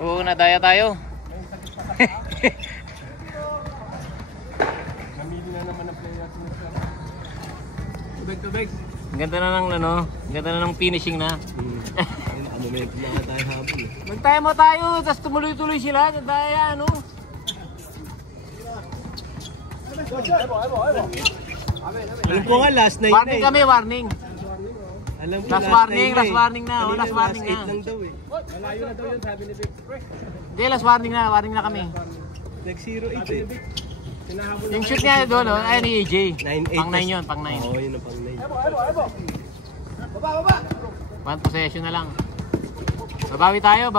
Oo, nadaya tayo. Namili na naman ang player. Tubig. Ang ganda na ng ano, ang ganda na ng finishing na. Momentum na nga tayo habol. Magtayo mo tayo, tapos tumuloy-tuloy sila. Nadaya, ano? Alam ko nga last night Warning na kami, warning. Alam ko Last warning na. Oh, Kanina last warning na. last 8 lang daw eh. Malayo na daw yun sabi ni Vic. Hindi, last warning na kami. Next 0-8 eh. Yung shoot niya doon, oh, ay ni AJ. 9-8. Pang 9 yun, pang 9. Oo, yun ang pang 9. One possession na lang. Babawi tayo.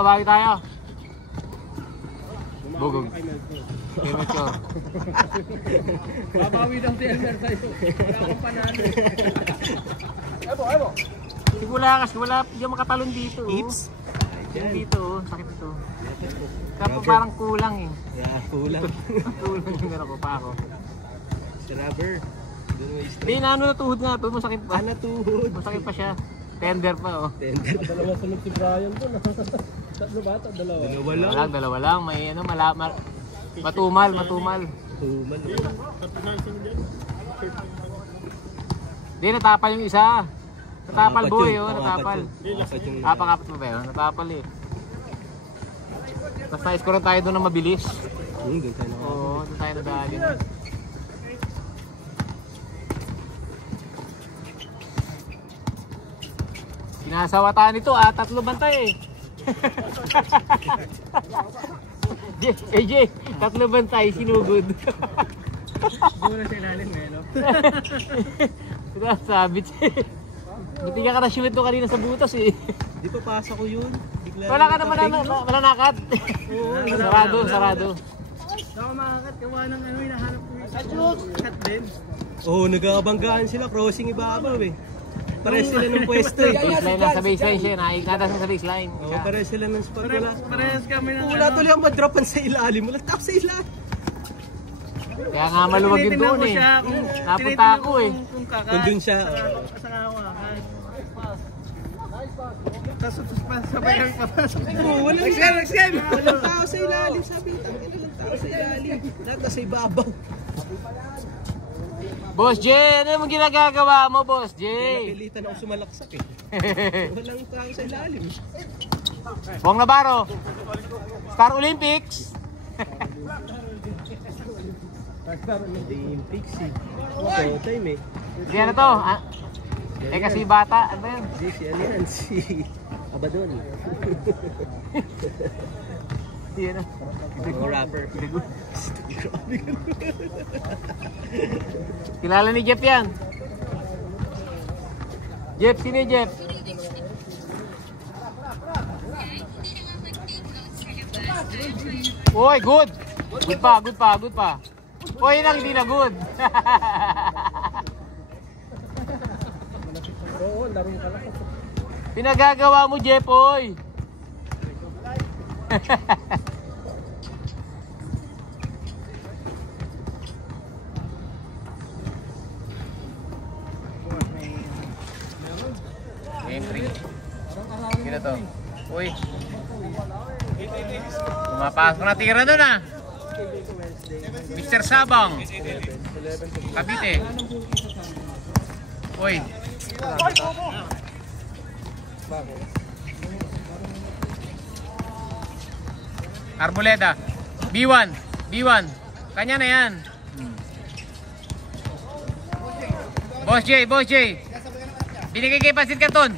Bugog. Immature. Babawi daw si Elmer sa'yo. Wala akong panalo. Wala, hindi makatalon dito. Hips? Yung dito, oh, sakit ito. Kapag parang kulang eh. Yeah, kulang. Kulang yung meron ko pa ako. Si Rubber. Hindi, naano na tuhod nga. Tuhod masakit pa. Natuhod. Masakit pa siya. Tender pa oh. Tender. Dalawa sunod si Brian doon. Tatlo ba ito? Dalawa. Dalawa lang. May ano, matumal. Tuman. Hindi, natapal yung isa. Natapal boy, oh, natapal. Apat mo ba yun? Natapal eh. Tapos na-score tayo doon na mabilis. Oo, doon tayo nadali. Sinasawataan ito, 3 bantay eh. AJ, 3 bantay, sinugod. Doon na sa ilalim eh, no? Sabit eh. Buti ka na-shoot to kanina sa butas eh. Di pa pasa ko yun. Wala ka naman mananakat. Sarado. Ako makakat, gawa ng ano, hinahanap ko yung shot din. Oo, nagkakabanggaan sila, crossing ibabaw eh. Pares sila ng pwesto eh. Baseline lang sa baseline siya, nakikita sa baseline. Oo, pares sila ng spot. Parehas kami ng Wala tuloy ang madropan sa ilalim. Wala tap sa ilalim. Kaya nga maluwag yun doon eh. Napunta ako eh. Kung dun siya. Tapos sabay kang papasok. Walang tao sa ilalim. Sabi, walang tao sa ilalim. Lahat nasa ibabaw. Boss J, ano yung ginagagawa mo, Boss J? Napilitan ako sumalaksak eh. Walang tao sa ilalim. Bong Navarro, Star Olympics. Star Olympics eh. Showtime eh. Di ano to? Kasi bata, ano yan? Si ano yan? Si Abadon. Di ano? Mga rapper. Kilala ni Jeff yan. Jeff, sino yung Jeff? Uy, good! Good pa. Uy, yun ang hindi na good. Oo, laro ka lang. Pinagagawa mo, Jeff, oy! Game 3. Gila to. Uy. Pumapasok na tira doon ah. Mr. Sabang. Cavite. Uy. Arboleda. B1. Kanya na yan. Boss J. Binigay kay Pansit Canton.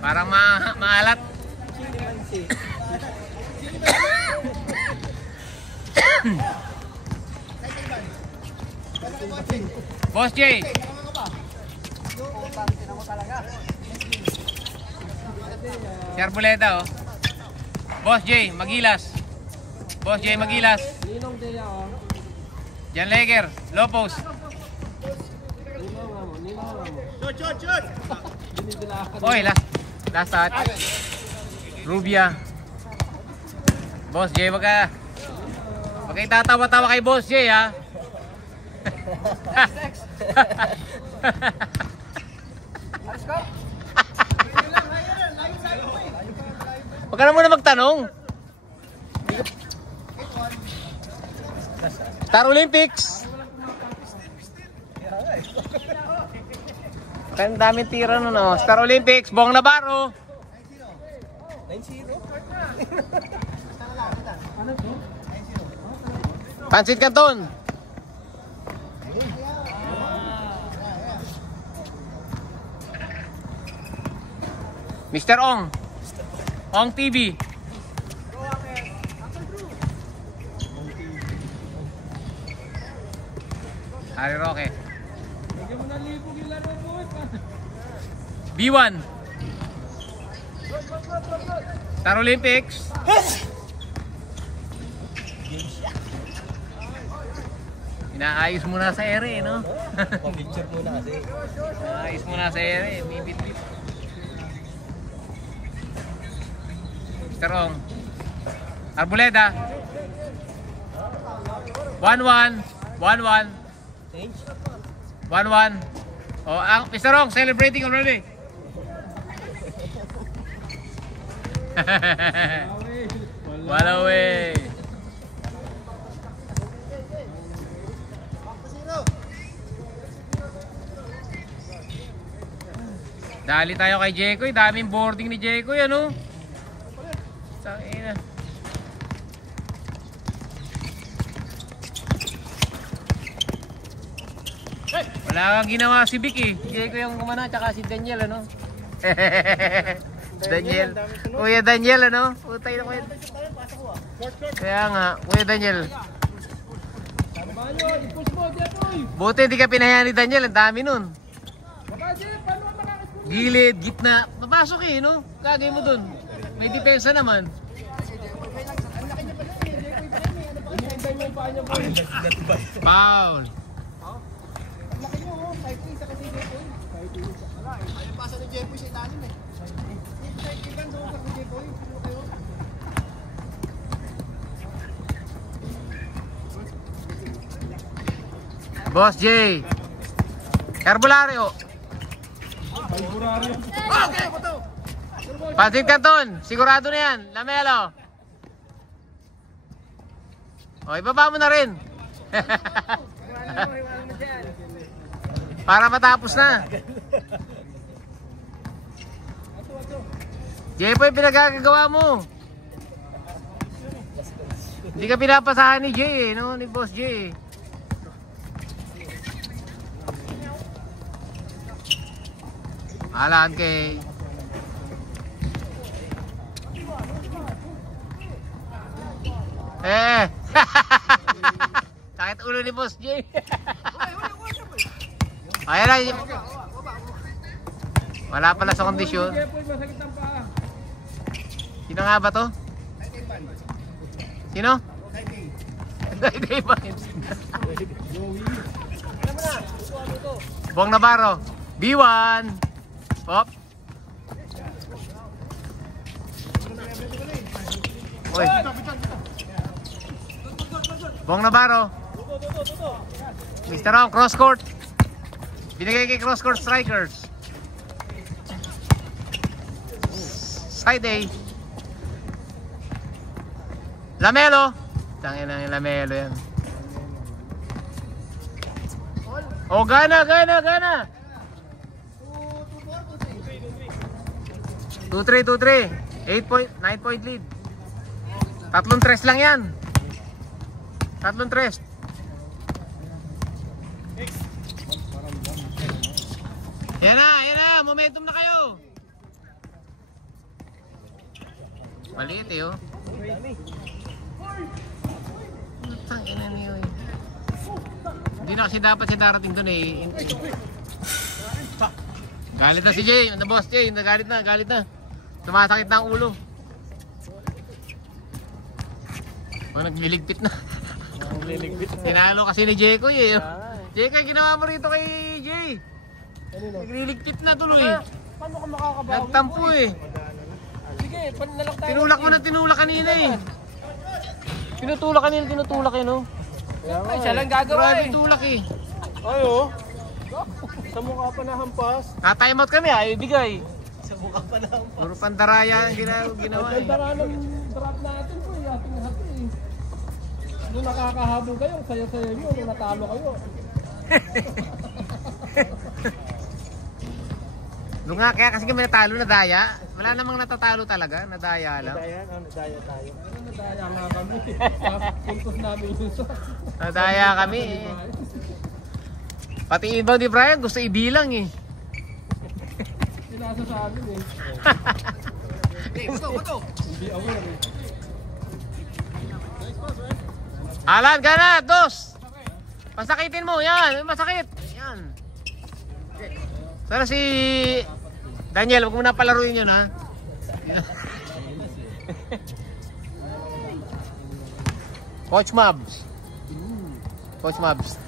Parang maalat. Boss J. Si Arboleda oh. Boss J, Magilas. Ninong din ako. Jan Leger, low post. Shoot! Oy, last touch. Rubia. Boss J, wag kayo tatawa-tawa kay Boss J ha. Huwag ka na muna magtanong. Star Olympics. Ang daming tira nun, no? Star Olympics, Bong Navarro. 9-0. Pansit Canton. Mr. Ong. Ong TV. Harry Roque. B1. Star Olympics. Inaayos muna sa ere, no? Picture muna kasi. Inaayos muna sa ere. Bibit-bit. Mr. Ong. Arboleda. 1-1. 1-1. 1-1. Oh, ang Mr. Ong celebrating already. Wala way. Dali tayo kay Jekoy, daming boarding ni Jekoy, ano? Tangina. Wala kang ginawa si Vic eh. Si Jekoy yung kumana, tsaka si Daniel, ano? Daniel. Kuya Daniel, ano? Putay na kuya. Kaya nga, Kuya Daniel. Buti hindi ka pinahayaan ni Daniel, ang dami nun. Gilid, gitna, papasok eh, no? Kagay mo dun. May depensa naman. Foul. Boss J. Herbolario. Pansit Canton, sigurado na yan. Lamelo. O, ibaba mo na rin. Para matapos na. Jay, po yung pinagagagawa mo. Hindi ka pinapasahan ni Jay, no? Ni Boss Jay. Alaan kay sakit ulo ni Boss J. Ayan na. Wala pala sa kondisyon. Sino nga ba to? Sino? Bong Navarro B1. Pop. Oy. Bong Navarro. Mr. Ong, cross court. Binigay kay cross court strikers. Side A. Lamelo. Tangin na yung Lamelo yan. Oh, gana. 2-3. 9 point lead. 3-3 lang yan. 3-3. Yan na. Momentum na kayo. Maliit eh, oh. Tangina niyo eh. Hindi na kasi dapat siya darating doon eh. Galit na si Jay. Ano boss Jay? Galit na. Sumasakit na ang ulo. O, nagliligpit na. Tinalo kasi ni Jekoy eh. Jekoy, ginawa mo rito kay Jay. Nagliligpit na tuloy. Paano ka makakabawi? Nagtampo eh. Sige, panalak tayo. Tinulak mo na tinulak kanina eh. Tinutulak eh, no? Ay, siya lang gagawa Grabe eh. tulak eh. Ay, oh. Sa mukha pa na hampas. Na-time out kami, ayaw ibigay. Sa mukha pa na hampas. Puro pandaraya ang ginawa eh. Ganda ng drop natin po, ating hati. Nung nakakahabol kayo, saya-saya nyo, nung natalo kayo. Doon nga, kaya kasi kami natalo, nadaya. Wala namang natatalo talaga, nadaya lang. Nadaya, nadaya tayo. Nadaya nga kami. Puntos namin yung sa. Nadaya kami eh. Pati iba ni Brian gusto ibilang eh. Sinasa sa amin eh. Hindi ako yan eh. Alan, gana, dos! Pasakitin mo, yan, masakit. Yan. Sana si Daniel, huwag mo na palaruin yun ha. Coach Mabs. Coach Mabs.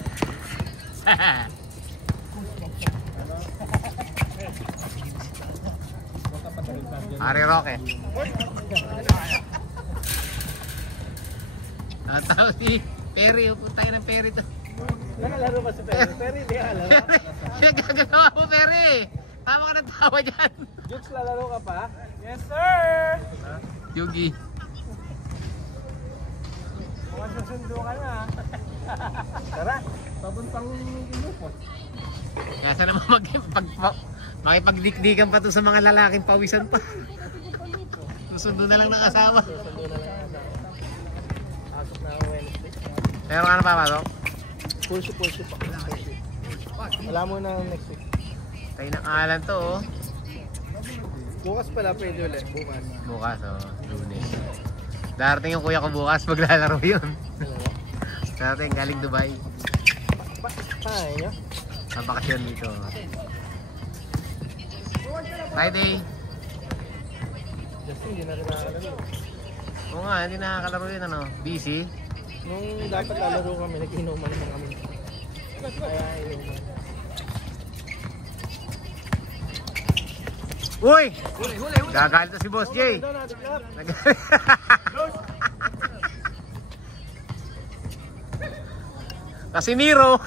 Ari Roque. Tataw si Perry, punta tayo ng Perry to. Nakalaro pa si Perry. Perry, hindi ka laro. Gagagawa mo Perry. Tama ka ng tawa dyan. Jukes, lalaro ka pa? Yes, sir! Yugi. Mukhang susundo ka na. Tara. Pabuntang grupo. Kaya sana makipagdikdikan pa to sa mga lalaking pawisan pa. Susundo na lang ng asawa. Susundo na lang. Asok na ako Wednesday. Pero ano pa Dok? Pulso pa. Wala mo na next week. Tayo ng Alan to oh. Bukas pala pwede ulit. Bukas. Bukas oh, Lunes. Darating yung kuya ko bukas, maglalaro yun. Darating galing Dubai. Kaya nyo? Sa bakasyon dito. Friday. Justin, hindi na rin nakakalaro. Oo nga, hindi nakakalaro yun ano. Busy. Nung dapat lalaro kami, nag-inuman naman kami. Kaya inuman. Uy! Gagalit na si Boss J. Casimiro.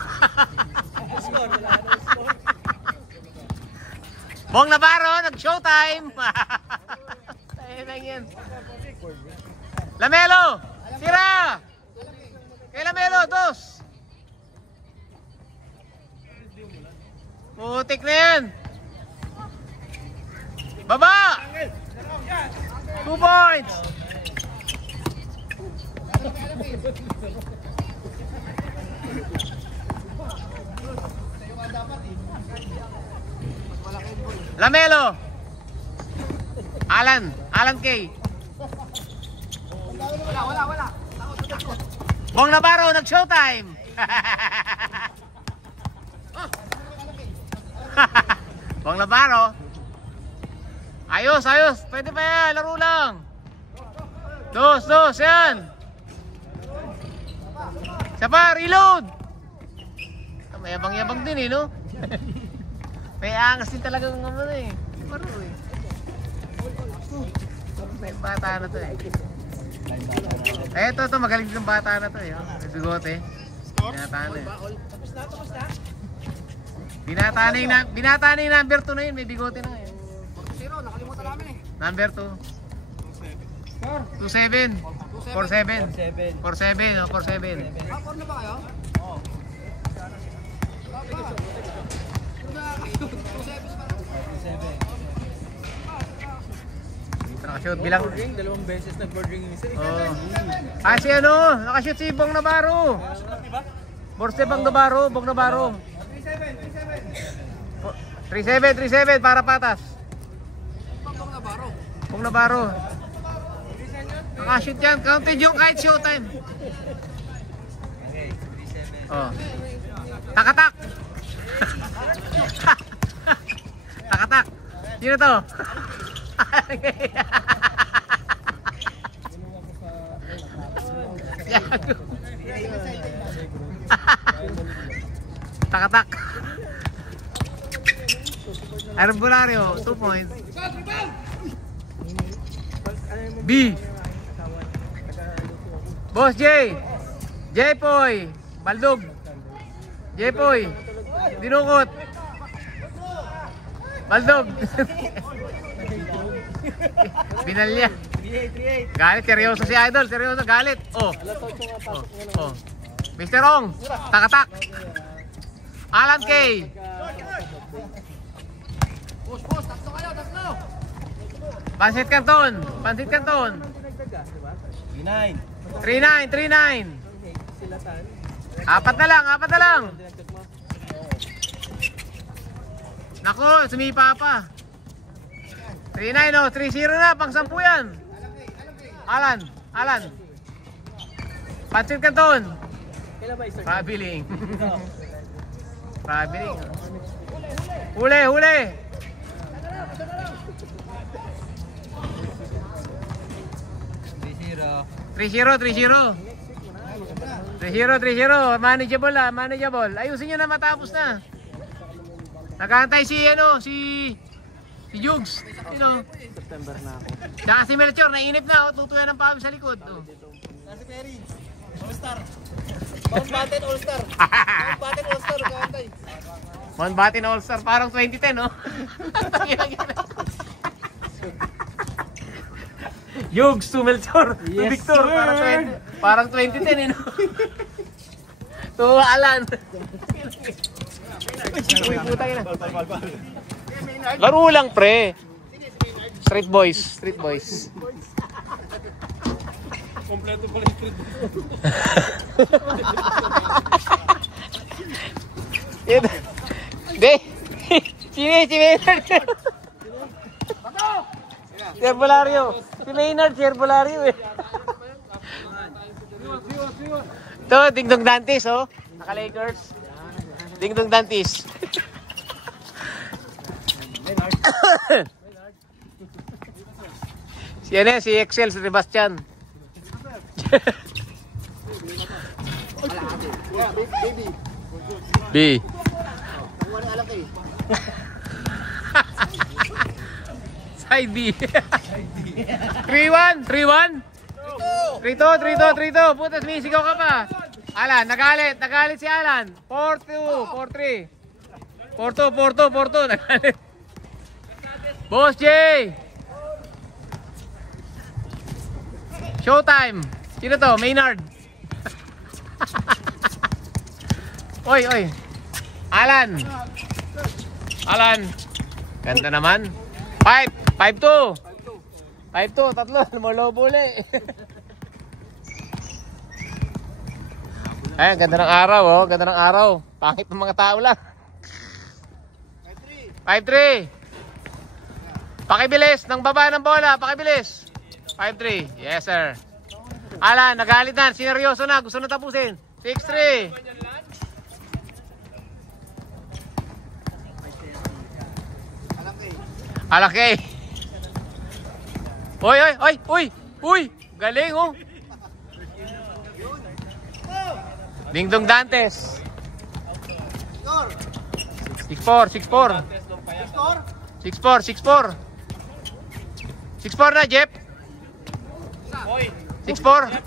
Bong Navarro, nag-showtime. Ayun lang yan. Lamelo! Tira! Kay Lamelo, dos! Putik na yan! Baba! 2 points! Lamelo! Alan K. Wala. Bong Navarro, nag-showtime! Bong Navarro. Ayos. Pwede pa yan. Laro lang. Dos, yan. Isa pa, reload. May yabang din eh, no? May angas din talaga ng ano eh. Maro eh. May bata na to eh. Ito, magaling din ng bata na to eh. May bigote. Binataan eh. Binataan na yung number 2 na yun. May bigote na eh. Nakalimutan namin eh. Number 2. 27. 47. 47, oh, 47. Form na ba kayo? Oo. Nakashoot bilang. Dalawang beses nag-boarding yung isa. Oh. Si ano, nakashoot si Bong Navarro. Bong Navarro. 37 para patas. Bong Navarro. Nakashoot yan, counted yung kahit showtime. Oh. Takatak. Takatak. Sino to? Takatak. Arbulario, 2 points. B. Boss J. J-Poy. Baldog. J-Poy. Dinukot. Baldog. Binalya. Galit, seryoso si Idol. Seryoso, galit. Oh. Oh. Mr. Ong. Takatak. Alan K. Pansit Canton. Pansit Canton. 3-9. Apat na lang. Nako, sumipa pa. 3-9 oh, 3-0 na, pang 10 yan. Alan. Pansit Canton. Traveling. Huli. 3-0. Manageable. Ayusin nyo na, matapos na. Nagkantay si Jugs. September na ako. Tsaka si Melchor, nainip na. Tutuyan ng pawis sa likod. Si Perry. All-star. Mountbatten All-star. Kantay. Mountbatten All-Star, parang 2010, no? Jugs to Melchor, to Victor, parang 2010, no? To Alan. Uy, puta yun. Laro lang, pre. Street boys. Kompleto pala yung street. Hindi. Si Maynard. Herbolario. Si Maynard, si Herbolario eh. Ito, Dingdong Dantes, oh. Naka-Lakers. Dingdong Dantes. Si Excel, si Sebastian. B. Side B. 3-1. 3-2. Putas, may sigaw ka pa. Alan, nagalit si Alan. 4-2, 4-3. 4-2, nagalit. Boss J. Showtime. Sino to? Maynard. Oy. Alan. Ganda naman. 5-2. 5-2, tatlo. Lumolobo ulit. Ay, ganda ng araw, oh. Ganda ng araw. Pangit ng mga tao lang. 5-3. Pakibilis ng baba ng bola. Pakibilis. 5-3. Yes, sir. Alan, nagalit na. Sineryoso na. Gusto na tapusin. 6-3. Alakay. Uy. Galing, oh. Dingdong Dantes. 6-4. 6-4 na, Jeff. 6-4.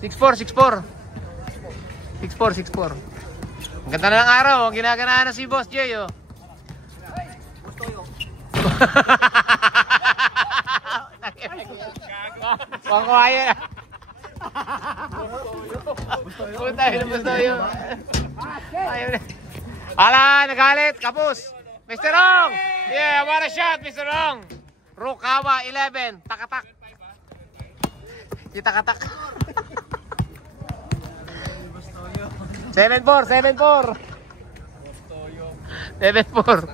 6-4. Ang ganda na ng araw, oh. Ginaganahan na si Boss Jay, oh. Pangkuhaya. Puta, gusto yun. Ala, nagalit. Kapus. Mr. Ong. Yeah, what a shot, Mr. Ong. Rukawa, 11. Takatak. Takatak. 7-4. 7-4.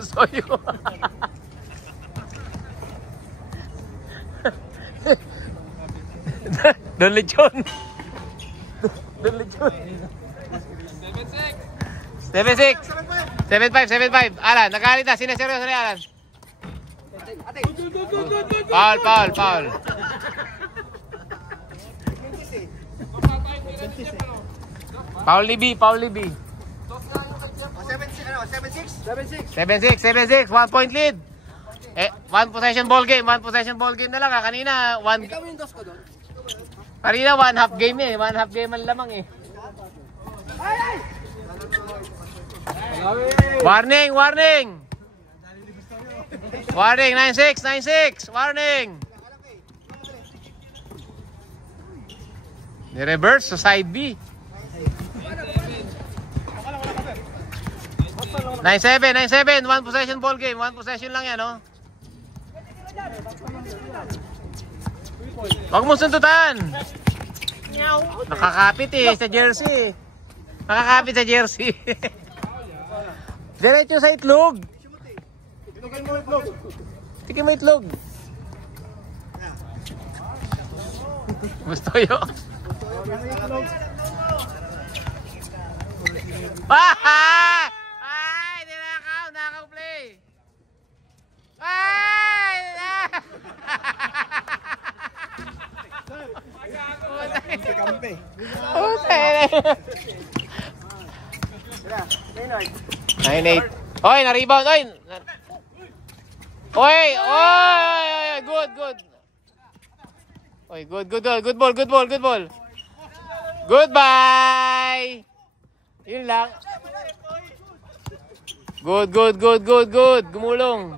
Usoyo. Don Lechon. 7-5. Alan, nagalit na. Sineseryoso ni Alan. Foul. Paul Libby. 7-6. 1 point lead. One possession ball game na lang. Kanina, one half game eh. 1 half game ang lamang eh. Warning, warning. Warning, 9-6, 9-6. Warning. Ni-reverse sa side B. 9-7, 9-7. One possession ball game. One possession lang yan, oh. Huwag mo suntutan. Nakakapit eh sa jersey. Nakakapit sa jersey. Diretso sa itlog. Tikin mo itlog. Gusto yun. Ay! Nakaw play. Ay! Kampe. Okay. 9-8. Oy, na-rebound. Oy! Oy! Oy! Good, good. Oy, good, good, good. Good ball, good ball, good ball. Goodbye! Yun lang. Good, good, good, good, good. Gumulong.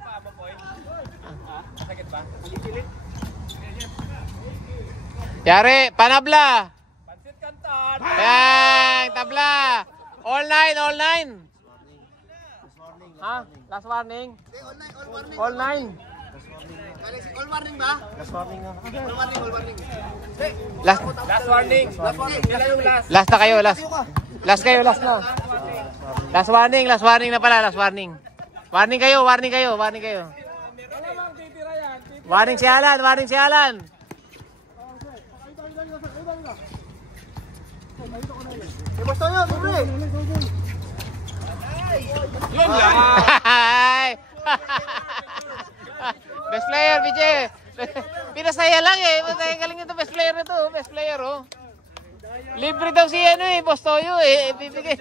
Yari, panabla. Pansit Canton. Yang, tabla. All nine, all nine. Ha? Last warning? All nine. All warning ba? Last warning nga. All warning, all warning. Last, Last warning. Last warning. Kailan yung last? last na kayo, last. Last kayo, last na. Last warning na pala, last warning. Warning kayo, warning kayo, warning kayo. Malamang titira yan. Warning si Alan, warning si Alan. Basta yun, libre. Yun lang. Best player, BJ. Pinasaya lang eh. Masaya galing nito, best player na to. Best player, oh. Libre daw si ano eh, Boss Toyo eh. Bibigay.